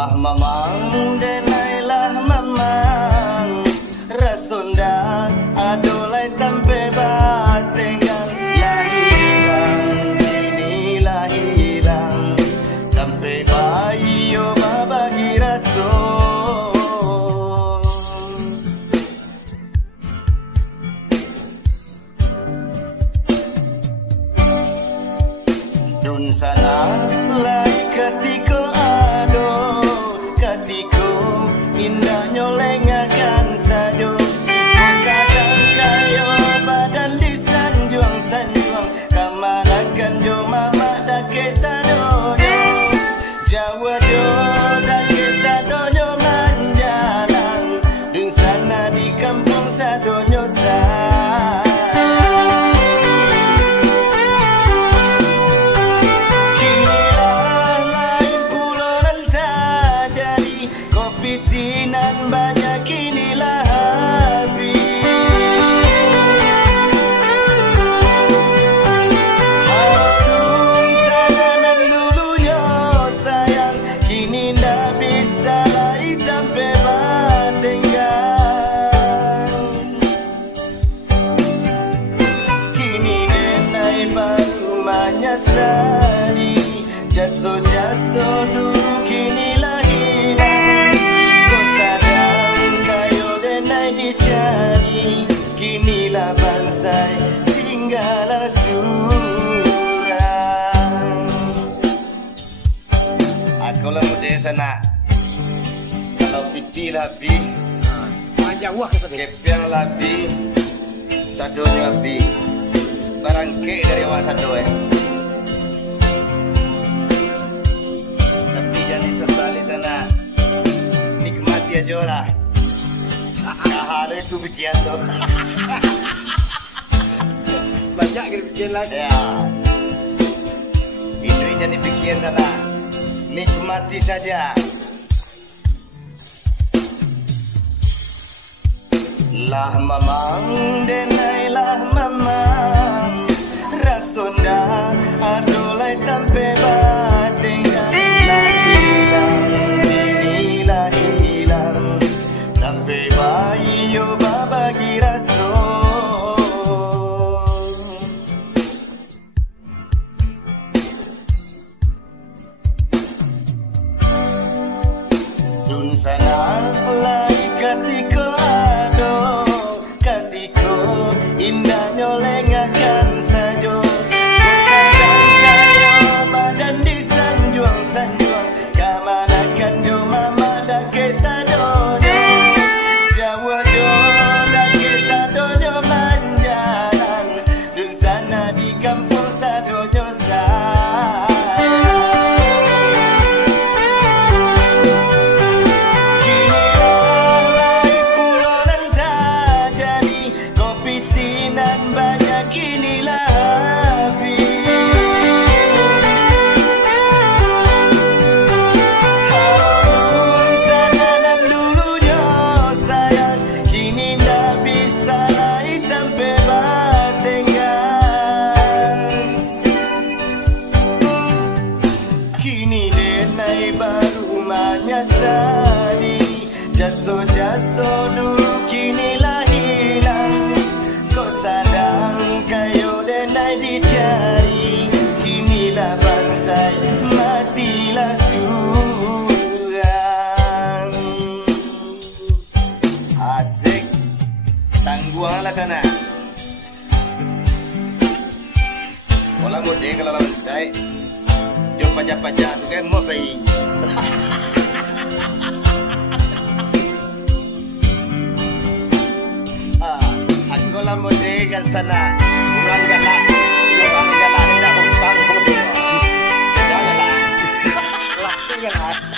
Lah mamang denailah mamang rasunda adolai tampe batengan lahilang kini lahilang tampe bayi yo babagi raso dun sana lai ketiko ado ketiko indah nyolengakan sado sadang kayo badan di sanjuang kamanakan jo mama dake sadoyo jawa jo dake sadonyo manjalang dun sana di kampung sadonyo sa pitinan banyak inilah habis harun sananan dulunya sayang kini ndak bisa lagi tampe batengan kini denai baru manyasari jaso-jaso dulu kini dicari kinilah bansai tinggal surang aku lah muda sana kalau piti labi panjang wah kepiang labi sadonya labi barang ke dari awak sado tapi jangan disesali tanah nikmati aja lah. Hal itu bikin tuh banyak yang bikin lagi ya intinya dibikin sana nikmati saja lah mamang denailah mamang rasunda adolai tampe batengan lahilang ini lahilang tampe bayi yo babagi raso dun sana lai ketiko ado ketiko indah nyolengakan sajo sadang kayo badan di sanjuang kamanakan jo mama dake sadonya jawa jo dake sadonyo manjalan dun sana di kampung sadonyo sa kini lai pulau nan tak jadi kopi tinan banyak inilah habis harun sananan dulunya sayang kini ndak bisa lagi tampe batengan kini denai baru manyasari jaso-jaso dulu kini lah hilang kok sadang kayo denai dicari kinilah bansai matilah surang asik tangguang lah sana olah muda kalau bansai jom pajak-pajak tu kan mau bayi aku lah muda kan sana orang galak dia tak utang kemudian dia galak lah galak